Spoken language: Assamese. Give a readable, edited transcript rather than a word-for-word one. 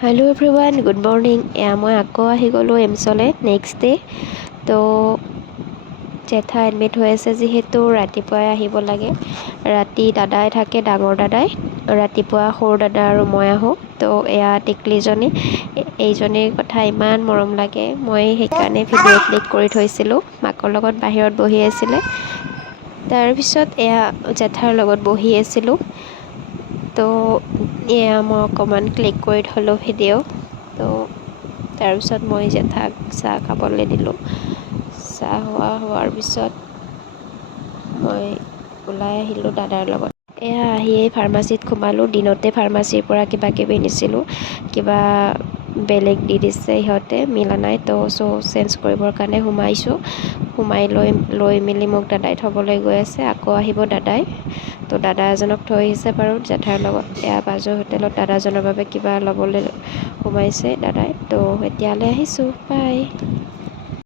Hello' everyone, good morning. মই আকৌ আহি গ'লোঁ এইমছলৈ নেক্সট ডে'। তো জেঠা এডমিট হৈ আছে যিহেতু ৰাতিপুৱাই আহিব লাগে। ৰাতি দাদাই থাকে, ডাঙৰ দাদাই। ৰাতিপুৱা সৰু দাদা আৰু মই আহোঁ। তো এয়া টিকলিজনী, এইজনীৰ কথা ইমান মৰম লাগে। মই সেইকাৰণে ভিডিঅ' ক্লিক কৰি থৈছিলোঁ। মাকৰ লগত বাহিৰত বহি আছিলে। তাৰপিছত এয়া জেঠাৰ লগত বহি আছিলোঁ। তো এয়া মই অকণমান ক্লিক কৰি থ'লোঁ ভিডিঅ'। তো তাৰপিছত মই জেঠাক চাহ খাবলৈ দিলোঁ। চাহ হোৱাৰ পিছত মই ওলাই আহিলোঁ দাদাৰ লগত। এয়া আহিয়েই ফাৰ্মাচীত সোমালোঁ। দিনতে ফাৰ্মাচীৰ পৰা কিবা কিবি নিছিলোঁ, কিবা বেলেগ দি দিছে সিহঁতে, মিলা নাই। তো চেঞ্জ কৰিবৰ কাৰণে সোমাই লৈ মেলি মোক দাদাই থ'বলৈ গৈ আছে। আকৌ আহিব দাদাই। তো দাদা এজনক থৈ আহিছে বাৰু জেঠাৰ লগত। এয়া বাজৈ হোটেলত দাদাজনৰ বাবে কিবা ল'বলৈ সোমাইছে দাদাই। তো এতিয়ালৈ আহিছোঁ, বাই।